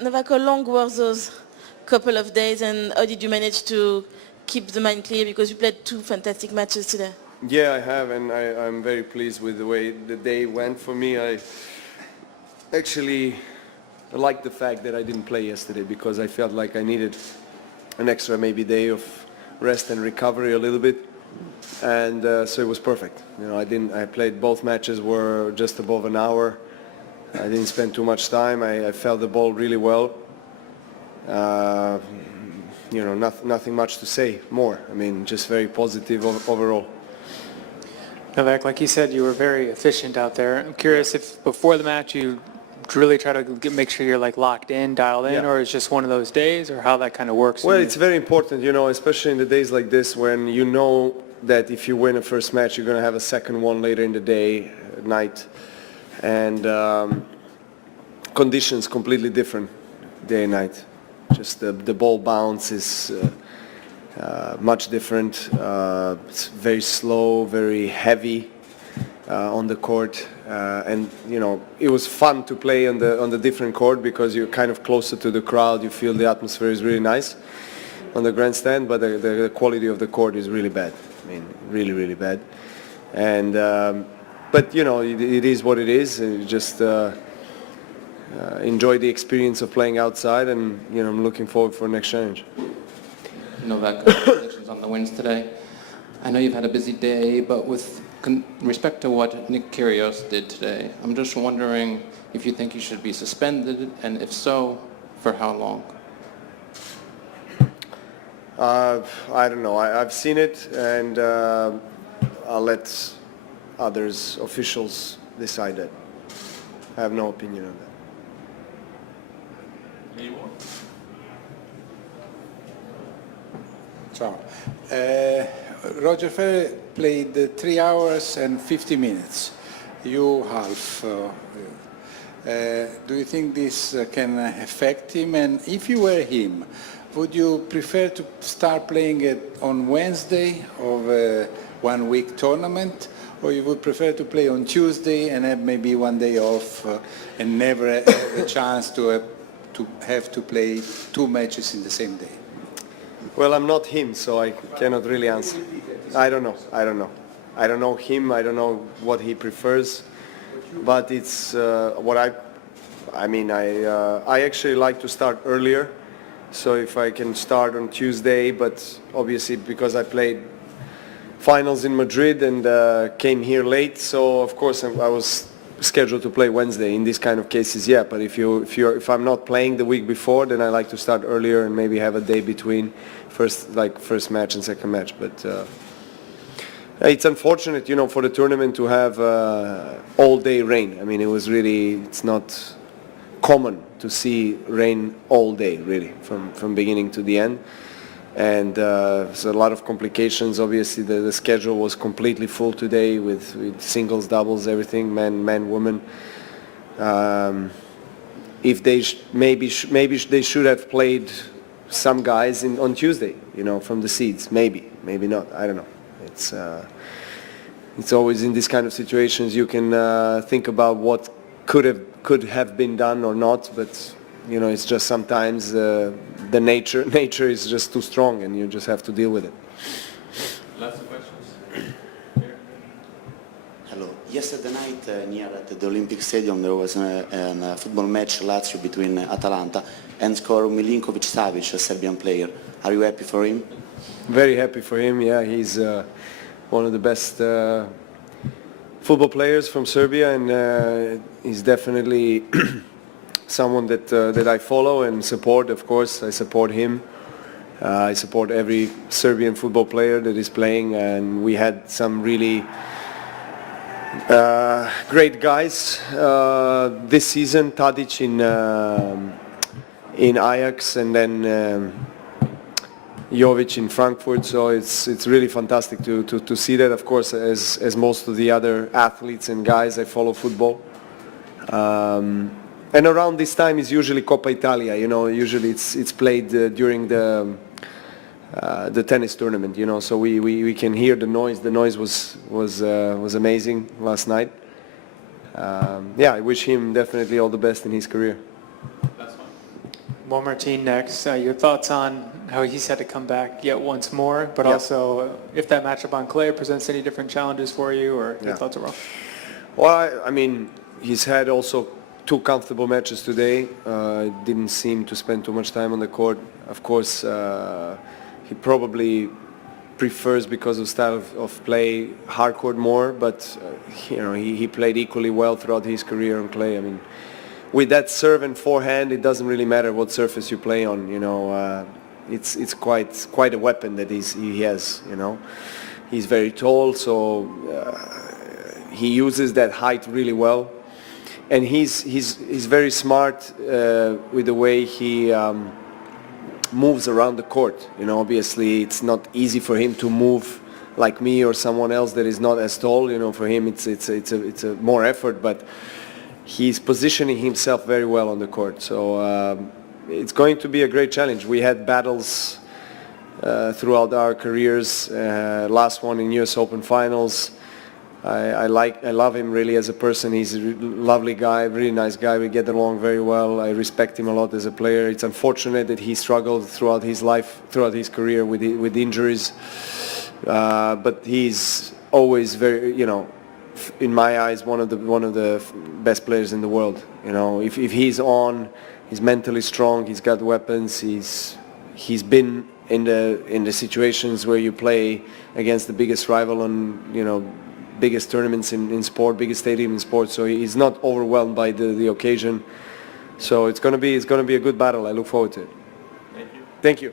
Novak, how long were those couple of days, and how did you manage to keep the mind clear, because you played two fantastic matches today? Yeah, I have, and I'm very pleased with the way the day went for me. I actually like the fact that I didn't play yesterday, because I felt like I needed an extra maybe day of rest and recovery a little bit, and so it was perfect. You know, I played both matches were just above an hour. I didn't spend too much time. I felt the ball really well. You know, nothing much to say more. I mean, just very positive overall. Novak, like you said, you were very efficient out there. I'm curious if before the match you really try to make sure you're like locked in, dialed in, or it's just one of those days, or how that kind of works? Well, it's very important, you know, especially in the days like this, when you know that if you win a first match, you're going to have a second one later in the day, night, and conditions completely different day and night. Just the ball bounce is much different. It's very slow, very heavy on the court, and you know, it was fun to play on the different court, because you're kind of closer to the crowd. You feel the atmosphere is really nice on the grandstand, but the quality of the court is really bad. I mean, really bad. And but you know, it is what it is. You just enjoy the experience of playing outside, and you know, I'm looking forward for the next challenge. Novak, congratulations on the wins today. I know you've had a busy day, but with respect to what Nick Kyrgios did today, I'm just wondering if you think he should be suspended, and if so, for how long? I don't know. I've seen it, and I'll let others, officials, decide that. I have no opinion on that. Ciao. Roger Federer played 3 hours and 50 minutes. You half. Do you think this can affect him? And if you were him, would you prefer to start playing it on Wednesday of a one-week tournament, or you would prefer to play on Tuesday and have maybe one day off and never have a chance to have to play 2 matches in the same day? Well, I'm not him, so I cannot really answer. I don't know. I don't know him. I don't know what he prefers. But it's what I mean, I actually like to start earlier. So if I can start on Tuesday, but obviously because I played finals in Madrid and came here late, so of course I was scheduled to play Wednesday. In these kind of cases, yeah. But if I'm not playing the week before, then I like to start earlier and maybe have a day between first match and second match. But it's unfortunate, you know, for the tournament to have all-day rain. I mean, it's not common to see rain all day, really, from beginning to the end. And so a lot of complications. Obviously, the schedule was completely full today with singles, doubles, everything, men, women. If they maybe they should have played some guys on Tuesday, you know, from the seeds. Maybe not. I don't know. It's always in these kind of situations you can think about what could have been done or not, but you know, it's just sometimes the nature is just too strong, and you just have to deal with it. Lots of questions. Hello. Yesterday night near at the Olympic Stadium there was a football match, Lazio, between Atalanta, and scored Milinkovic-Savic, a Serbian player. Are you happy for him? Very happy for him. Yeah, he's one of the best football players from Serbia, and he's definitely someone that I follow and support. Of course, I support him. I support every Serbian football player that is playing, and we had some really great guys this season. Tadic in Ajax, and then Jovic in Frankfurt. So it's really fantastic to see that. Of course, as most of the other athletes and guys, I follow football. And around this time is usually Coppa Italia. You know, usually it's played during the tennis tournament. You know, so we can hear the noise. The noise was amazing last night. Yeah, I wish him definitely all the best in his career. Last one. Juan Martín next. Your thoughts on how he's had to come back yet once more, but Yeah. also if that matchup on clay presents any different challenges for you, or your Yeah. thoughts overall? Well, I mean, he's had also 2 comfortable matches today. Didn't seem to spend too much time on the court. Of course, he probably prefers, because of style of play, hard court more, but he played equally well throughout his career on clay. I mean, with that serve and forehand, it doesn't really matter what surface you play on. It's quite a weapon that he has. He's very tall, so he uses that height really well, and he's very smart with the way he moves around the court. Obviously it's not easy for him to move like me or someone else that is not as tall. For him it's a more effort, but he's positioning himself very well on the court. So it's going to be a great challenge. We had battles throughout our careers. Last one in US Open finals. I love him really as a person. He's a lovely guy, really nice guy. We get along very well. I respect him a lot as a player. It's unfortunate that he struggled throughout his life, throughout his career with injuries. But he's always very, in my eyes, one of the best players in the world. If he's on, he's mentally strong. He's got weapons. He's been in the situations where you play against the biggest rival on, biggest tournaments in sport, biggest stadium in sport. So he's not overwhelmed by the occasion. So it's going to be a good battle. I look forward to it. Thank you.